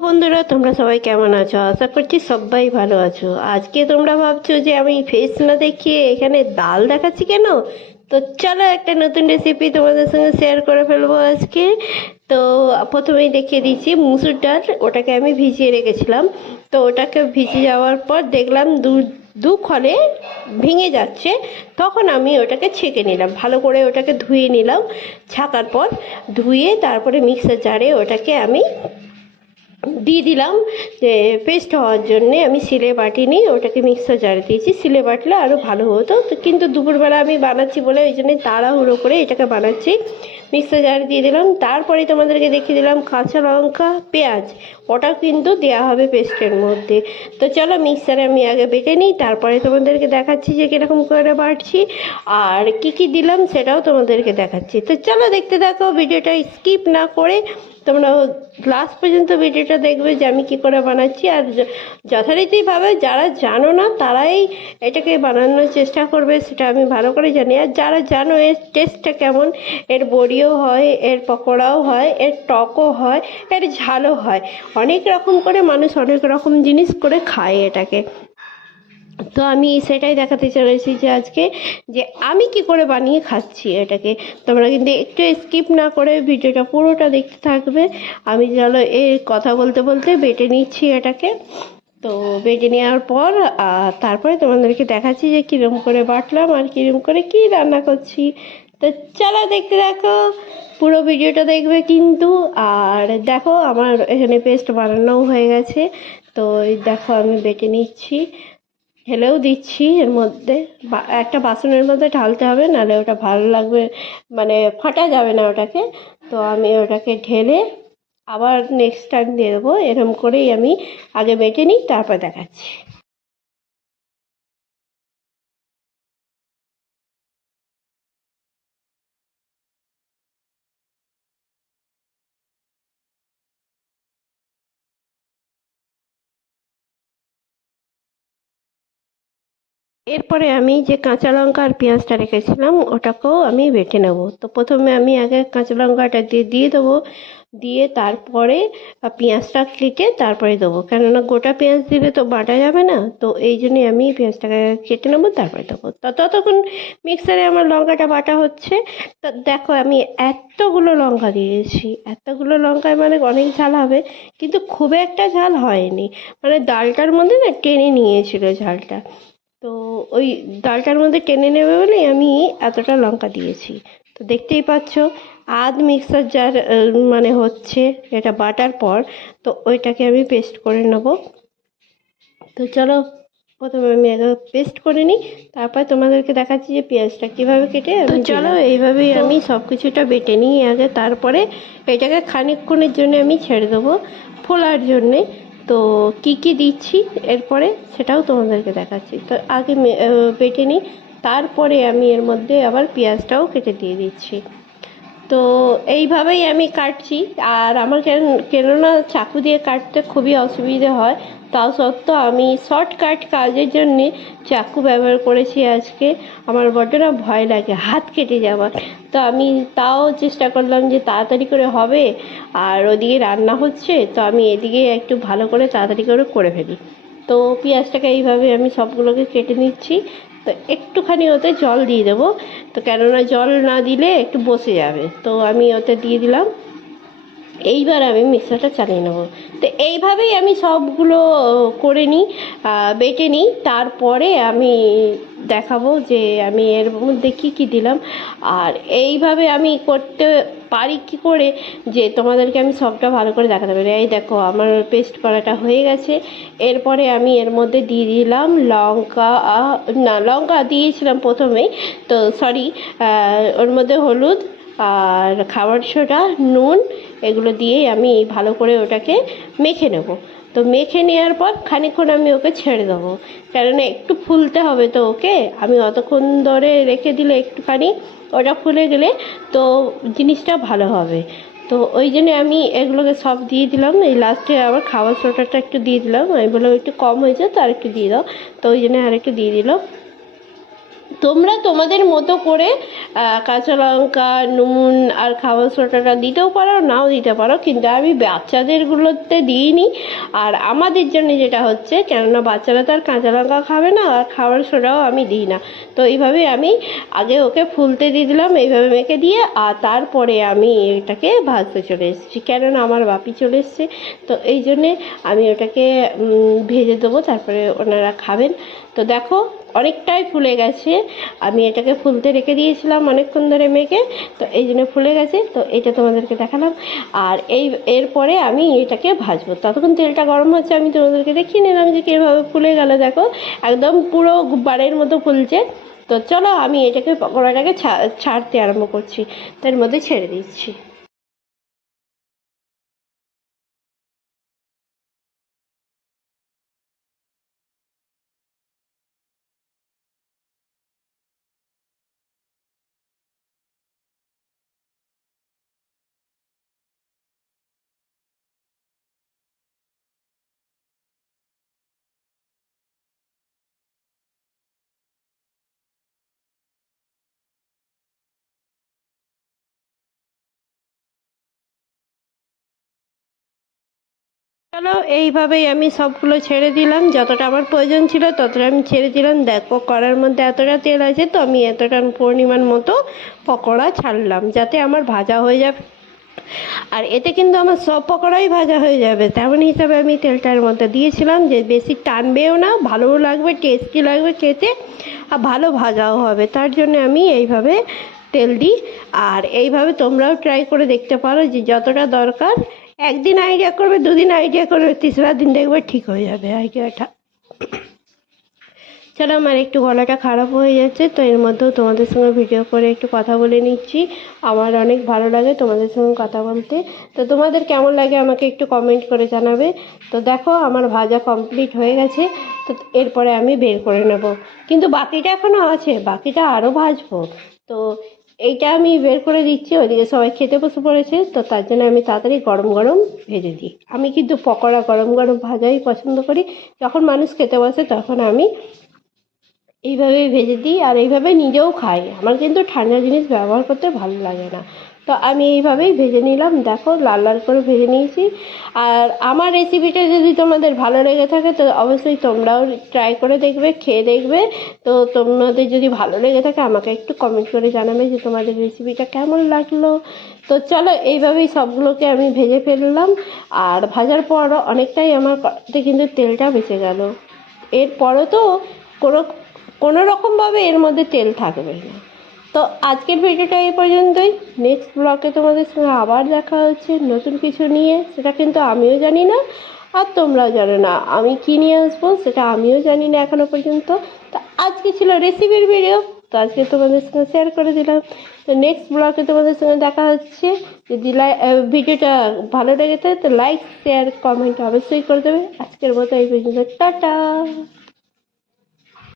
বন্ধুরা, তোমরা সবাই কেমন আছো? আশা করছি সবাই ভালো আছো। আজকে তোমরা ভাবছো যে আমি ফেস না দেখিয়ে এখানে ডাল দেখাচ্ছি কেন? তো চলো একটা নতুন রেসিপি তোমাদের সঙ্গে শেয়ার করে ফেলবো আজকে। তো প্রথমেই দেখিয়ে দিচ্ছি মুসুর ডাল, ওটাকে আমি ভিজিয়ে রেখেছিলাম। তো ওটাকে ভিজে যাওয়ার পর দেখলাম দু ক্ষণে ভেঙে যাচ্ছে, তখন আমি ওটাকে ছেঁকে নিলাম, ভালো করে ওটাকে ধুয়ে নিলাম। ছাকার পর ধুয়ে তারপরে মিক্সার জারে ওটাকে আমি দিয়ে দিলাম যে পেস্ট হওয়ার জন্যে। আমি সিলে বাটিনি, ওটাকে মিক্সার জারে দিয়েছি। সিলে বাটলে আরও ভালো হতো, তো কিন্তু দুপুরবেলা আমি বানাচ্ছি বলে ওই জন্যে তাড়াহুড়ো করে এটাকে বানাচ্ছি। মিক্সার জারে দিয়ে দিলাম। তারপরে তোমাদেরকে দেখিয়ে দিলাম কাঁচা লঙ্কা, পেঁয়াজ, ওটাও কিন্তু দেওয়া হবে পেস্টের মধ্যে। তো চলো মিক্সারে আমি আগে বেটে নিই, তারপরে তোমাদেরকে দেখাচ্ছি যে কীরকম করে বাটছি আর কি কি দিলাম সেটাও তোমাদেরকে দেখাচ্ছি। তো চলো দেখতে থাকো, ভিডিওটা স্কিপ না করে তোমরা লাস্ট পর্যন্ত ভিডিওটা দেখবে যে আমি কী করে বানাচ্ছি। আর যথারীতিভাবে যারা জানো না তারাই এটাকে বানানোর চেষ্টা করবে, সেটা আমি ভালো করে জানি। আর যারা জানো এর টেস্টটা কেমন, এর বড়িও হয়, এর পকোড়াও হয়, এর টকও হয়, এর ঝালও হয়। অনেক রকম করে মানুষ অনেক রকম জিনিস করে খায় এটাকে। তো আমি সেটাই দেখাতে চলেছি যে আজকে যে আমি কি করে বানিয়ে খাচ্ছি এটাকে। তোমরা কিন্তু একটু স্কিপ না করে ভিডিওটা পুরোটা দেখতে থাকবে। আমি চলো কথা বলতে বলতে বেটে নিচ্ছি এটাকে। তো বেটে নেওয়ার পর তারপরে তোমাদেরকে দেখাচ্ছি যে কীরকম করে বাটলাম আর কীরকম করে কী রান্না করছি। তো চলো দেখতে দেখো, পুরো ভিডিওটা দেখবে কিন্তু। আর দেখো আমার এখানে পেস্ট বানানোও হয়ে গেছে। তো এই দেখো আমি বেটে নিচ্ছি, ঢেলেও দিচ্ছি এর মধ্যে। একটা বাসনের মধ্যে ঢালতে হবে, নাহলে ওটা ভালো লাগবে, মানে ফাটা যাবে না ওটাকে। তো আমি ওটাকে ঢেলে আবার নেক্সট টাইম দিয়ে দেবো। এরকম করেই আমি আগে বেটে নিই, তারপর দেখাচ্ছি। এরপরে আমি যে কাঁচা লঙ্কা আর পেঁয়াজটা রেখেছিলাম ওটাকেও আমি বেটে নেব। তো প্রথমে আমি আগে কাঁচা লঙ্কাটা দিয়ে দেবো, দিয়ে তারপরে পেঁয়াজটা কেটে তারপরে দেবো, কেননা গোটা পেঁয়াজ দিলে তো বাটা যাবে না। তো এই জন্যই আমি পেঁয়াজটাকে কেটে নেবো, তারপরে দেবো। তো ততক্ষণ মিক্সারে আমার লঙ্কাটা বাটা হচ্ছে। তো দেখো আমি এতগুলো লঙ্কা দিয়েছি, এতগুলো লঙ্কায় মানে অনেক ঝাল হবে, কিন্তু খুব একটা ঝাল হয়নি। মানে ডালটার মধ্যে না টেনে নিয়েছিল ঝালটা। তো ওই ডালটার মধ্যে টেনে নেবে বলে আমি এতটা লঙ্কা দিয়েছি। তো দেখতেই পাচ্ছ মিক্সার জার মানে হচ্ছে এটা বাটার পর। তো ওইটাকে আমি পেস্ট করে নেব। তো চলো প্রথমে আমি আগে পেস্ট করে নিই, তারপর তোমাদেরকে দেখাচ্ছি যে পেঁয়াজটা কীভাবে কেটে। তো চলো এইভাবেই আমি সব কিছুটা বেটে নিই আগে, তারপরে এটাকে খানিকক্ষণের জন্য আমি ছেড়ে দেবো ফোলার জন্যে। তো কি কি দিচ্ছি এরপরে সেটাও তোমাদেরকে দেখাচ্ছি। তো আগে বেটে নিই, তারপরে আমি এর মধ্যে আবার পেঁয়াজটাও কেটে দিয়ে দিচ্ছি। তো এইভাবেই আমি কাটছি। আর আমার কেননা চাকু দিয়ে কাটতে খুবই অসুবিধে হয়, তাও সত্ত্বেও আমি শর্টকাট কাজের জন্যে চাকু ব্যবহার করেছি আজকে। আমার বড্ড না ভয় লাগে হাত কেটে যাওয়ার। তো আমি তাও চেষ্টা করলাম যে তাড়াতাড়ি করে হবে, আর ওদিকে রান্না হচ্ছে, তো আমি এদিকে একটু ভালো করে তাড়াতাড়ি করে ফেলি। তো পেঁয়াজটাকে এইভাবে আমি সবগুলোকে কেটে নিচ্ছি। তো একটুখানি ওতে জল দিয়ে দেবো, তো কেননা জল না দিলে একটু বসে যাবে। তো আমি ওতে দিয়ে দিলাম। এইবার আমি মিক্সারটা চালিয়ে নেব। তো এইভাবেই আমি সবগুলো করে নিই, বেটে নিই। তারপরে আমি দেখাবো যে আমি এর মধ্যে কী কী দিলাম। আর এইভাবে আমি করতে পারি কি করে যে তোমাদেরকে আমি সবটা ভালো করে দেখাতে পারি। এই দেখো আমার পেস্ট করাটা হয়ে গেছে। এরপরে আমি এর মধ্যে দিয়ে দিলাম লঙ্কা, না লঙ্কা দিয়েছিলাম প্রথমেই, তো সরি। ওর মধ্যে হলুদ আর খাবার সোডা, নুন, এগুলো দিয়েই আমি ভালো করে ওটাকে মেখে নেব। তো মেখে নেওয়ার পর খানিকক্ষণ আমি ওকে ছেড়ে দেবো, কেননা একটু ফুলতে হবে। তো ওকে আমি অতক্ষণ ধরে রেখে দিলে একটুখানি ওটা ফুলে গেলে তো জিনিসটা ভালো হবে। তো ওই জন্য আমি এগুলোকে সব দিয়ে দিলাম। এই লাস্টে আবার খাবার সোডাটা একটু দিয়ে দিলাম, আমি বললাম একটু কম হয়েছে তো আর একটু দিয়ে দাও। তো ওই জন্য আর একটু দিয়ে দিলাম। তোমরা তোমাদের মতো করে কাঁচা লঙ্কা, নুন আর খাবার সোডাটা দিতেও পারো, নাও দিতে পারো, কিন্তু আমি বাচ্চাদেরগুলোতে দিইনি। আর আমাদের জন্য যেটা হচ্ছে, কেননা বাচ্চারা তো আর কাঁচা লঙ্কা খাবে না, আর খাবার সোডাও আমি দিই না। তো এইভাবে আমি আগে ওকে ফুলতে দিয়ে দিলাম এইভাবে মেখে দিয়ে, আর তারপরে আমি এটাকে ভাজতে চলে এসেছি, কেননা আমার বাপি চলে এসছে। তো এই জন্যে আমি ওটাকে ভেজে দেবো, তারপরে ওনারা খাবেন। তো দেখো অনেকটাই ফুলে গেছে, আমি এটাকে ফুলতে রেখে দিয়েছিলাম অনেকক্ষণ ধরে মেখে, তো এই জন্য ফুলে গেছে। তো এটা তোমাদেরকে দেখালাম। আর এরপরে আমি এটাকে ভাজবো, ততক্ষণ তেলটা গরম হচ্ছে, আমি তোমাদেরকে দেখিয়ে নিলাম যে কীভাবে ফুলে গেল। দেখো একদম পুরো বাড়ির মতো ফুলছে। তো চলো আমি এটাকে পকোড়াটাকে ছাড়তে আরম্ভ করছি, তার মধ্যে ছেড়ে দিচ্ছি। চলো এইভাবেই আমি সবগুলো ছেড়ে দিলাম, যতটা আমার প্রয়োজন ছিল ততটা আমি ছেড়ে দিলাম। দেখো কড়ার মধ্যে এতটা তেল আছে, তো আমি এতটা পরিমাণ মতো পকোড়া ছাড়লাম, যাতে আমার ভাজা হয়ে যাবে। আর এতে কিন্তু আমার সব পকোড়াই ভাজা হয়ে যাবে, তেমন হিসাবে আমি তেলটার মধ্যে দিয়েছিলাম, যে বেশি টানবেও না, ভালোও লাগবে, টেস্টি লাগবে খেতে, আর ভালো ভাজাও হবে। তার জন্য আমি এইভাবে তেল দিই। আর এইভাবে তোমরাও ট্রাই করে দেখতে পারো, যে যতটা দরকার। একদিন আইডিয়া করবে, দুদিন আইডিয়া করবে, তিসরা দিন দেখবে ঠিক হয়ে যাবে আইডিয়াটা। চলো আমার একটু গলাটা খারাপ হয়ে যাচ্ছে, তো এর মধ্যেও তোমাদের সঙ্গে ভিডিও করে একটু কথা বলে নিচ্ছি। আমার অনেক ভালো লাগে তোমাদের সঙ্গে কথা বলতে। তো তোমাদের কেমন লাগে আমাকে একটু কমেন্ট করে জানাবে। তো দেখো আমার ভাজা কমপ্লিট হয়ে গেছে, তো এরপরে আমি বের করে নেব। কিন্তু বাকিটা এখনও আছে, বাকিটা আরও ভাজবো। তো এইটা আমি বের করে দিচ্ছি, ওইদিকে সবাই খেতে বসে পড়েছে, তো তার জন্য আমি তাড়াতাড়ি গরম গরম ভেজে দিই। আমি কিন্তু পকোড়া গরম গরম ভাজাই পছন্দ করি। যখন মানুষ খেতে বসে তখন আমি এইভাবেই ভেজে দিই, আর এইভাবে নিজেও খাই। আমার কিন্তু ঠান্ডা জিনিস ব্যবহার করতে ভালো লাগে না। তো আমি এইভাবেই ভেজে নিলাম, দেখো লাল লাল করে ভেজে নিয়েছি। আর আমার রেসিপিটা যদি তোমাদের ভালো লেগে থাকে, তো অবশ্যই তোমরাও ট্রাই করে দেখবে, খেয়ে দেখবে। তো তোমাদের যদি ভালো লেগে থাকে আমাকে একটু কমেন্ট করে জানাবে যে তোমাদের রেসিপিটা কেমন লাগলো। তো চলো এইভাবেই সবগুলোকে আমি ভেজে ফেললাম। আর ভাজার পর অনেকটাই আমার কড়াইতে কিন্তু তেলটা বেঁচে গেল। এরপরও তো কোনো কোনো রকমভাবে এর মধ্যে তেল থাকবে না। তো আজকের ভিডিওটা এই পর্যন্তই। নেক্সট ব্লগে তোমাদের সঙ্গে আবার দেখা হচ্ছে নতুন কিছু নিয়ে, সেটা কিন্তু আমিও জানি না আর তোমরাও জানো না আমি কী নিয়ে আসবো, সেটা আমিও জানি না এখনও পর্যন্ত। তো আজকে ছিল রেসিপির ভিডিও, তো আজকে তোমাদের সঙ্গে শেয়ার করে দিলাম। তো নেক্সট ব্লগে তোমাদের সঙ্গে দেখা হচ্ছে। যদি ভিডিওটা ভালো লেগে থাকে তো লাইক, শেয়ার, কমেন্ট অবশ্যই করে দেবে। আজকের মতো এই পর্যন্ত, টাটা।